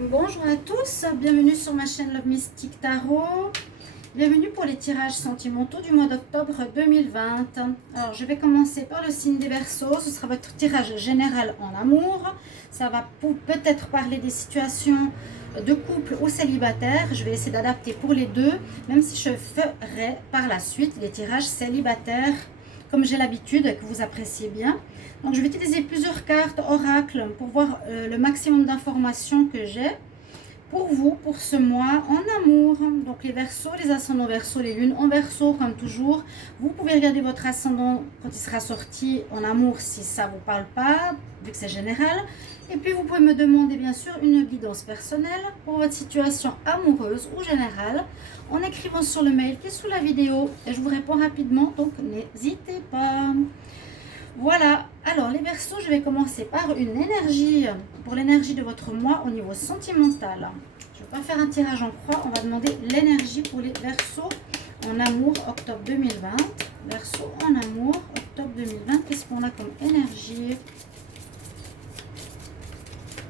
Bonjour à tous, bienvenue sur ma chaîne Love Mystic Tarot. Bienvenue pour les tirages sentimentaux du mois d'octobre 2020. Alors je vais commencer par le signe des Verseaux. Ce sera votre tirage général en amour. Ça va peut-être parler des situations de couple ou célibataire. Je vais essayer d'adapter pour les deux, même si je ferai par la suite les tirages célibataires comme j'ai l'habitude, que vous appréciez bien. Donc je vais utiliser plusieurs cartes oracles pour voir le maximum d'informations que j'ai pour vous, pour ce mois en amour. Donc les Verseaux, les ascendants Verseaux, les lunes en Verseau comme toujours. Vous pouvez regarder votre ascendant quand il sera sorti en amour si ça ne vous parle pas, vu que c'est général. Et puis vous pouvez me demander bien sûr une guidance personnelle pour votre situation amoureuse ou générale en écrivant sur le mail qui est sous la vidéo et je vous réponds rapidement, donc n'hésitez pas. Voilà, alors les Verseaux, je vais commencer par une énergie, pour l'énergie de votre mois au niveau sentimental. Je ne vais pas faire un tirage en croix, on va demander l'énergie pour les Verseaux en amour octobre 2020. Verseaux en amour octobre 2020, qu'est-ce qu'on a comme énergie?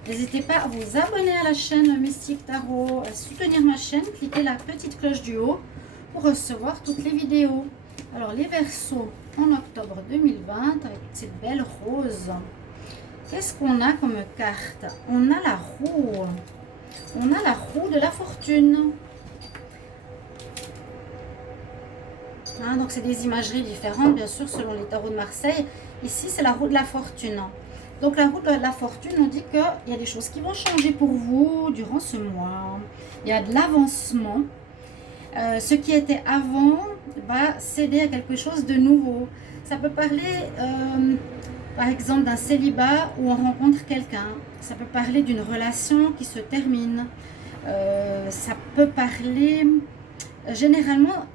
N'hésitez pas à vous abonner à la chaîne Mystic Tarot, à soutenir ma chaîne, cliquez la petite cloche du haut pour recevoir toutes les vidéos. Alors les Verseaux en octobre 2020 avec cette belle rose. Qu'est-ce qu'on a comme carte? On a la roue. On a la roue de la fortune. Hein, donc c'est des imageries différentes bien sûr selon les tarots de Marseille. Ici c'est la roue de la fortune. Donc la roue de la fortune, on dit qu'il y a des choses qui vont changer pour vous durant ce mois. Il y a de l'avancement. Ce qui était avant va céder à quelque chose de nouveau. Ça peut parler par exemple d'un célibat où on rencontre quelqu'un. Ça peut parler d'une relation qui se termine. Ça peut parler généralement,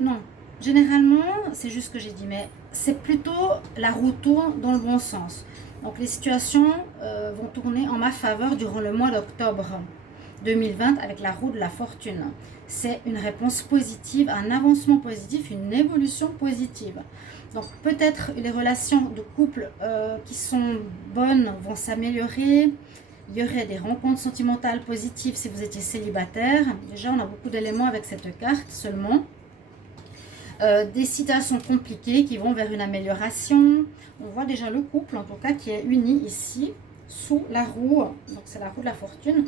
non, généralement c'est juste ce que j'ai dit, mais c'est plutôt la roue tourne dans le bon sens. Donc les situations vont tourner en ma faveur durant le mois d'octobre 2020 avec la roue de la fortune. C'est une réponse positive, un avancement positif, une évolution positive. Donc peut-être les relations de couple qui sont bonnes vont s'améliorer. Il y aurait des rencontres sentimentales positives si vous étiez célibataire. Déjà on a beaucoup d'éléments avec cette carte seulement. Des situations compliquées qui vont vers une amélioration. On voit déjà le couple en tout cas qui est uni ici sous la roue. Donc c'est la roue de la fortune.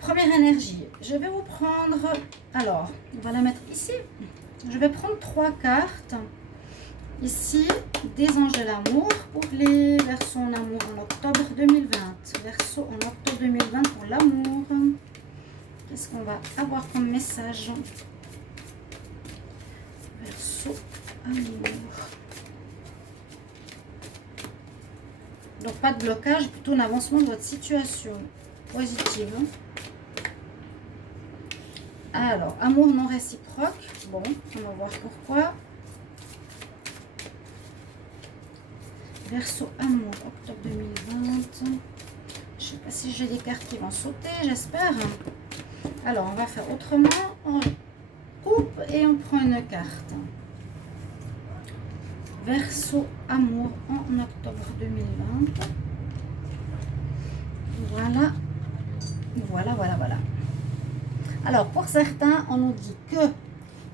Première énergie, je vais vous prendre, alors on va la mettre ici. Je vais prendre 3 cartes ici des anges de l'amour pour les Verseaux en amour en octobre 2020. Verseaux en octobre 2020 pour l'amour. Qu'est-ce qu'on va avoir comme message? Verseau amour. Donc pas de blocage, plutôt un avancement de votre situation positive. Alors, amour non réciproque. Bon, on va voir pourquoi. Verseau amour octobre 2020. Je ne sais pas si j'ai des cartes qui vont sauter, j'espère. Alors, on va faire autrement. On coupe et on prend une carte. Verseau amour en octobre 2020. Voilà. Voilà. Alors, pour certains, on nous dit qu'il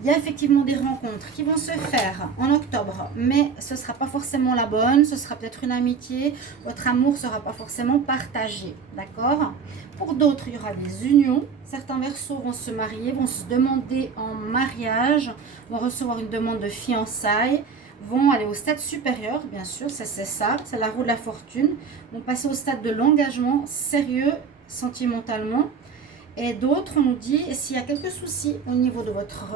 y a effectivement des rencontres qui vont se faire en octobre, mais ce ne sera pas forcément la bonne, ce sera peut-être une amitié, votre amour ne sera pas forcément partagé, d'accord? Pour d'autres, il y aura des unions, certains Verseaux vont se marier, vont se demander en mariage, vont recevoir une demande de fiançailles, vont aller au stade supérieur, bien sûr, c'est ça, c'est la roue de la fortune, vont passer au stade de l'engagement sérieux sentimentalement. Et d'autres, on nous dit, s'il y a quelques soucis au niveau de votre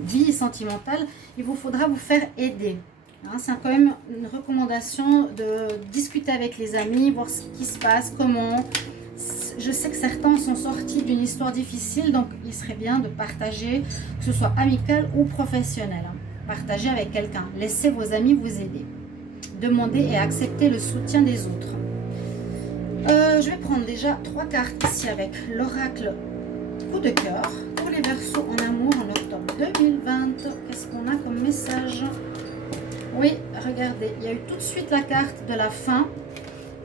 vie sentimentale, il vous faudra vous faire aider. Hein, c'est quand même une recommandation de discuter avec les amis, voir ce qui se passe, comment. Je sais que certains sont sortis d'une histoire difficile, donc il serait bien de partager, que ce soit amical ou professionnel. Hein. Partagez avec quelqu'un, laissez vos amis vous aider. Demandez et acceptez le soutien des autres. Je vais prendre déjà 3 cartes ici avec l'oracle coup de cœur pour les Verseaux en amour en octobre 2020. Qu'est-ce qu'on a comme message? Oui, regardez, il y a eu tout de suite la carte de la fin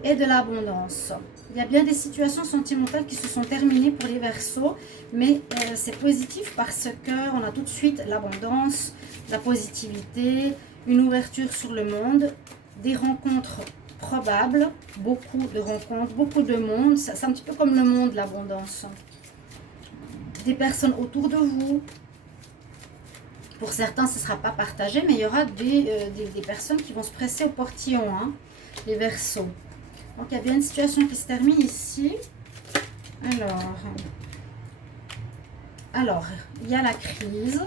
et de l'abondance. Il y a bien des situations sentimentales qui se sont terminées pour les Verseaux, mais c'est positif parce qu'on a tout de suite l'abondance, la positivité, une ouverture sur le monde, des rencontres probables, beaucoup de rencontres, beaucoup de monde. C'est un petit peu comme le monde, l'abondance. Des personnes autour de vous. Pour certains, ce ne sera pas partagé, mais il y aura des personnes qui vont se presser au portillon, hein, les Verseaux. Donc, il y a bien une situation qui se termine ici. Alors, il y a la crise.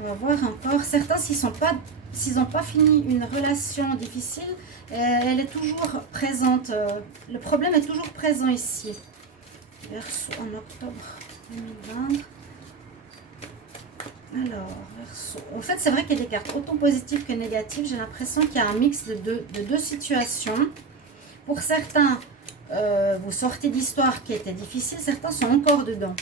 On va voir encore. Certains, s'ils n'ont pas fini une relation difficile, elle est toujours présente. Le problème est toujours présent ici. Verseau en octobre 2020. Alors, Verseau. En fait, c'est vrai qu'il y a des cartes autant positives que négatives. J'ai l'impression qu'il y a un mix de deux situations. Pour certains, vous sortez d'histoires qui étaient difficiles. Certains sont encore dedans.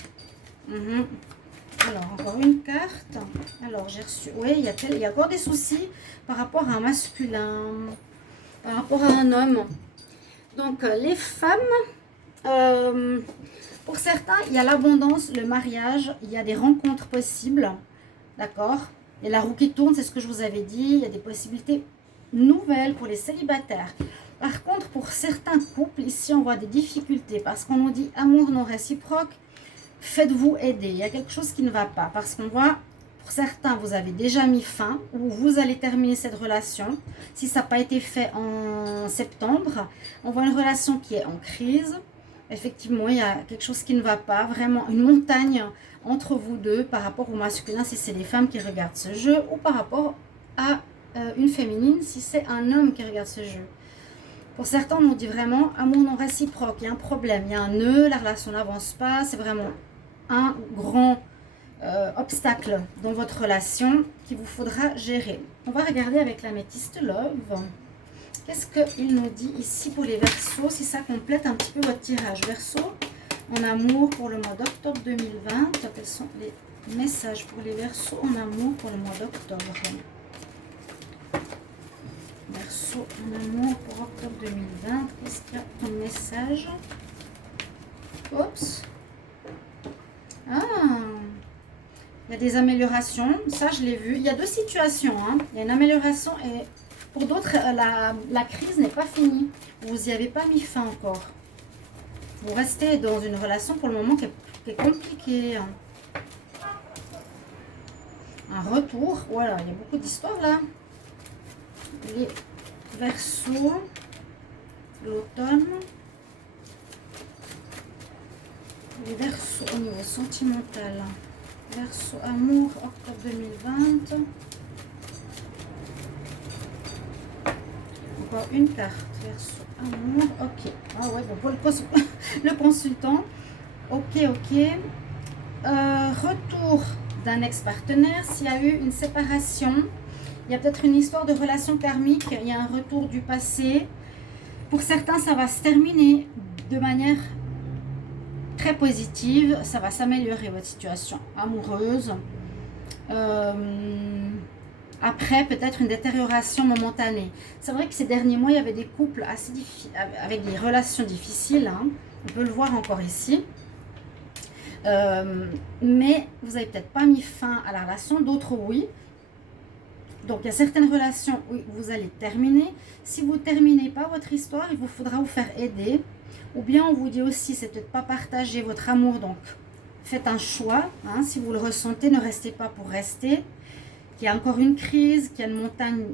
Alors, encore une carte. Alors, j'ai reçu... Oui, il y a encore des soucis par rapport à un masculin, par rapport à un homme. Donc, les femmes, pour certains, il y a l'abondance, le mariage, il y a des rencontres possibles. D'accord? Il y a la roue qui tourne, c'est ce que je vous avais dit. Il y a des possibilités nouvelles pour les célibataires. Par contre, pour certains couples, ici, on voit des difficultés parce qu'on nous dit amour non réciproque. Faites-vous aider, il y a quelque chose qui ne va pas parce qu'on voit, pour certains, vous avez déjà mis fin ou vous allez terminer cette relation. Si ça n'a pas été fait en septembre, on voit une relation qui est en crise. Effectivement, il y a quelque chose qui ne va pas, vraiment une montagne entre vous deux par rapport au masculin si c'est les femmes qui regardent ce jeu ou par rapport à une féminine si c'est un homme qui regarde ce jeu. Pour certains, on nous dit vraiment amour non réciproque, il y a un problème, il y a un nœud, la relation n'avance pas, c'est vraiment un grand obstacle dans votre relation qu'il vous faudra gérer. On va regarder avec l'améthyste Love. Qu'est-ce qu'il nous dit ici pour les Verseaux, si ça complète un petit peu votre tirage. Verseaux en amour pour le mois d'octobre 2020. Quels sont les messages pour les Verseaux en amour pour le mois d'octobre? Verseau en amour pour octobre 2020. Qu'est-ce qu'il y a comme message? Oups. Ah, il y a des améliorations. Ça, je l'ai vu. Il y a deux situations. Hein. Il y a une amélioration et pour d'autres, la crise n'est pas finie. Vous n'y avez pas mis fin encore. Vous restez dans une relation pour le moment qui est compliquée. Un retour. Voilà, il y a beaucoup d'histoires là. Les Verseaux, l'automne, les Verseaux au niveau sentimental, Verseau amour, octobre 2020, encore une carte, Verseau amour, ok, ah ouais, bon, pour le consultant, ok, retour d'un ex-partenaire, s'il y a eu une séparation. Il y a peut-être une histoire de relation karmique, il y a un retour du passé. Pour certains, ça va se terminer de manière très positive. Ça va s'améliorer votre situation amoureuse. Après, peut-être une détérioration momentanée. C'est vrai que ces derniers mois, il y avait des couples assez avec des relations difficiles. Hein. On peut le voir encore ici. Mais vous n'avez peut-être pas mis fin à la relation, d'autres oui. Donc, il y a certaines relations où vous allez terminer. Si vous ne terminez pas votre histoire, il vous faudra vous faire aider. Ou bien, on vous dit aussi, c'est peut-être pas partager votre amour. Donc, faites un choix. Hein, si vous le ressentez, ne restez pas pour rester. Il y a encore une crise, qu'il y a une montagne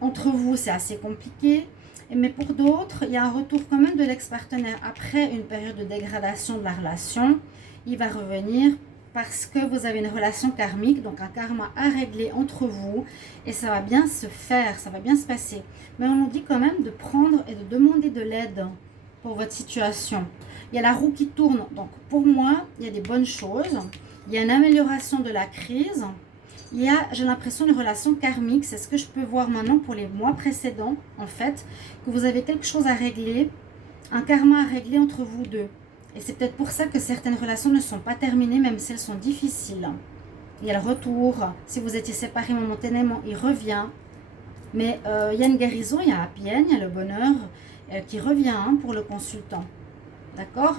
entre vous, c'est assez compliqué. Mais pour d'autres, il y a un retour quand même de l'ex-partenaire. Après une période de dégradation de la relation, il va revenir parce que vous avez une relation karmique, donc un karma à régler entre vous, et ça va bien se faire, ça va bien se passer. Mais on nous dit quand même de prendre et de demander de l'aide pour votre situation. Il y a la roue qui tourne, donc pour moi, il y a des bonnes choses. Il y a une amélioration de la crise. Il y a, j'ai l'impression, une relation karmique. C'est ce que je peux voir maintenant pour les mois précédents, en fait, que vous avez quelque chose à régler, un karma à régler entre vous deux. Et c'est peut-être pour ça que certaines relations ne sont pas terminées, même si elles sont difficiles. Il y a le retour. Si vous étiez séparés momentanément, il revient. Mais il y a une guérison, il y a un happy end, il y a le bonheur. qui revient pour le consultant. D'accord?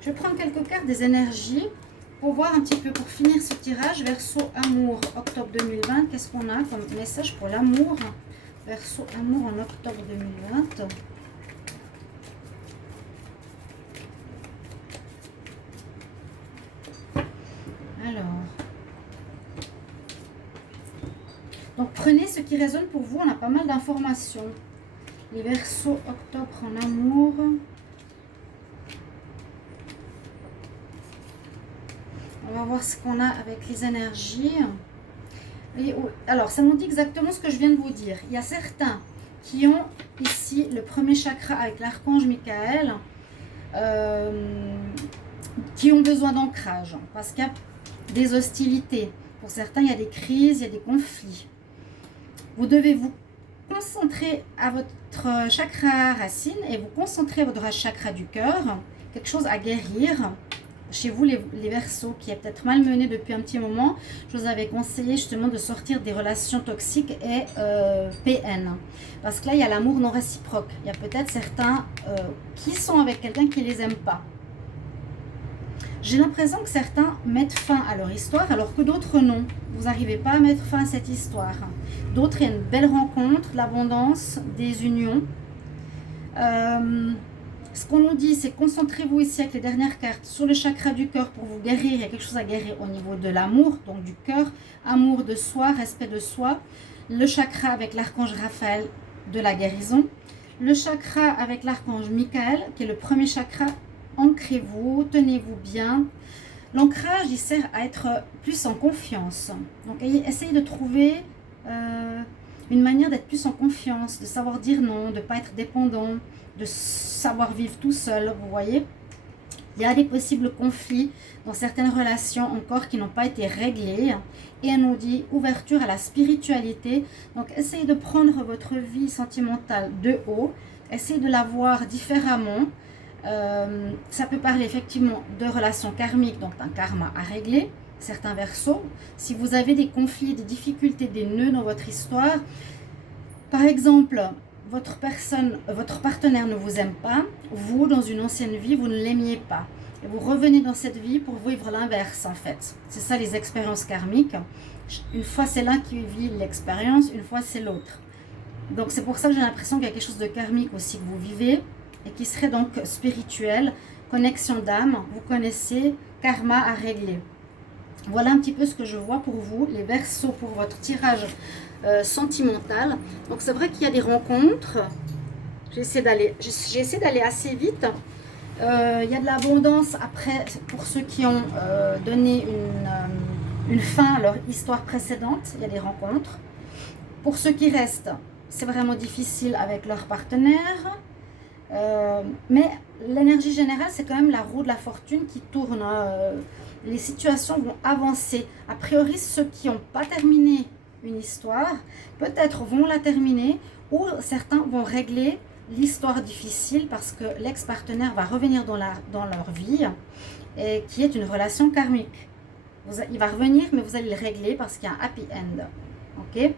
Je vais prendre quelques cartes des énergies pour voir un petit peu, pour finir ce tirage. Verseau amour, octobre 2020. Qu'est-ce qu'on a comme message pour l'amour? Verseau amour en octobre 2020. Alors, donc prenez ce qui résonne pour vous. On a pas mal d'informations. Les Verseaux, octobre en amour. On va voir ce qu'on a avec les énergies. Et, alors, ça nous dit exactement ce que je viens de vous dire. Il y a certains qui ont ici le premier chakra avec l'archange Michael, qui ont besoin d'ancrage parce qu'il y a des hostilités. Pour certains, il y a des crises, il y a des conflits. Vous devez vous concentrer à votre chakra racine et vous concentrer à votre chakra du cœur. Quelque chose à guérir. Chez vous, les Verseaux, qui est peut-être mal mené depuis un petit moment, je vous avais conseillé justement de sortir des relations toxiques et PN. Parce que là, il y a l'amour non réciproque. Il y a peut-être certains qui sont avec quelqu'un qui ne les aime pas. J'ai l'impression que certains mettent fin à leur histoire, alors que d'autres non. Vous n'arrivez pas à mettre fin à cette histoire. D'autres, il y a une belle rencontre, l'abondance, des unions. Ce qu'on nous dit, c'est concentrez-vous ici avec les dernières cartes sur le chakra du cœur pour vous guérir. Il y a quelque chose à guérir au niveau de l'amour, donc du cœur, amour de soi, respect de soi. Le chakra avec l'archange Raphaël de la guérison. Le chakra avec l'archange Michael, qui est le premier chakra. Ancrez-vous, tenez-vous bien. L'ancrage, il sert à être plus en confiance. Donc, essayez de trouver une manière d'être plus en confiance, de savoir dire non, de ne pas être dépendant, de savoir vivre tout seul, vous voyez. Il y a des possibles conflits dans certaines relations encore qui n'ont pas été réglés. Et on nous dit ouverture à la spiritualité. Donc, essayez de prendre votre vie sentimentale de haut. Essayez de la voir différemment. Ça peut parler effectivement de relations karmiques, donc d'un karma à régler, certains Verseaux. Si vous avez des conflits, des difficultés, des nœuds dans votre histoire, par exemple, votre partenaire ne vous aime pas, vous, dans une ancienne vie, vous ne l'aimiez pas. Et vous revenez dans cette vie pour vivre l'inverse, en fait. C'est ça les expériences karmiques. Une fois, c'est l'un qui vit l'expérience, une fois, c'est l'autre. Donc, c'est pour ça que j'ai l'impression qu'il y a quelque chose de karmique aussi que vous vivez, et qui serait donc spirituel, connexion d'âme, vous connaissez, karma à régler. Voilà un petit peu ce que je vois pour vous, les Verseaux pour votre tirage sentimental. Donc c'est vrai qu'il y a des rencontres, j'ai essayé d'aller assez vite. Il y a de l'abondance après pour ceux qui ont donné une fin à leur histoire précédente, il y a des rencontres. Pour ceux qui restent, c'est vraiment difficile avec leur partenaire. Mais l'énergie générale, c'est quand même la roue de la fortune qui tourne. Les situations vont avancer. A priori, ceux qui n'ont pas terminé une histoire, peut-être vont la terminer, ou certains vont régler l'histoire difficile parce que l'ex-partenaire va revenir dans leur vie, et qui est une relation karmique. Il va revenir, mais vous allez le régler parce qu'il y a un happy end. Ok?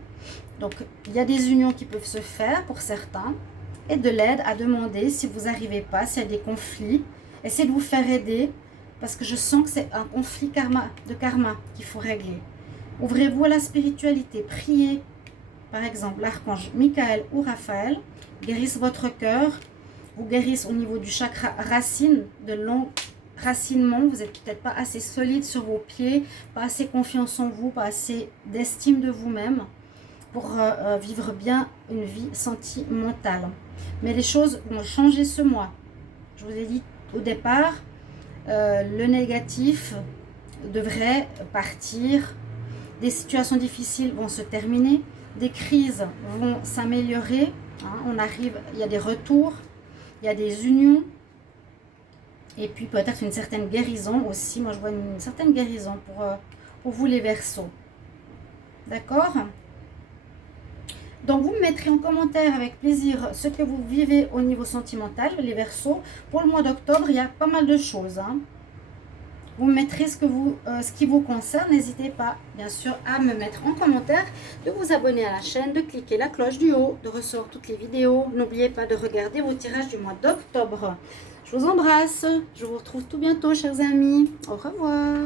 Donc, il y a des unions qui peuvent se faire pour certains. Et de l'aide à demander si vous n'arrivez pas, s'il y a des conflits. Essayez de vous faire aider parce que je sens que c'est un conflit de karma qu'il faut régler. Ouvrez-vous à la spiritualité. Priez, par exemple, l'archange Michael ou Raphaël guérissent votre cœur, vous guérissent au niveau du chakra racine, de l'enracinement. Vous n'êtes peut-être pas assez solide sur vos pieds, pas assez confiance en vous, pas assez d'estime de vous-même pour vivre bien une vie sentimentale. Mais les choses vont changer ce mois. Je vous ai dit au départ, le négatif devrait partir. Des situations difficiles vont se terminer. Des crises vont s'améliorer. On arrive, il y a des retours, il y a des unions. Et puis peut-être une certaine guérison aussi. Moi, je vois une certaine guérison pour vous les Verseaux. D'accord ? Donc, vous me mettrez en commentaire avec plaisir ce que vous vivez au niveau sentimental, les Verseaux. Pour le mois d'octobre, il y a pas mal de choses. Vous me mettrez ce qui vous concerne. N'hésitez pas, bien sûr, à me mettre en commentaire, de vous abonner à la chaîne, de cliquer la cloche du haut, de recevoir toutes les vidéos. N'oubliez pas de regarder vos tirages du mois d'octobre. Je vous embrasse. Je vous retrouve tout bientôt, chers amis. Au revoir.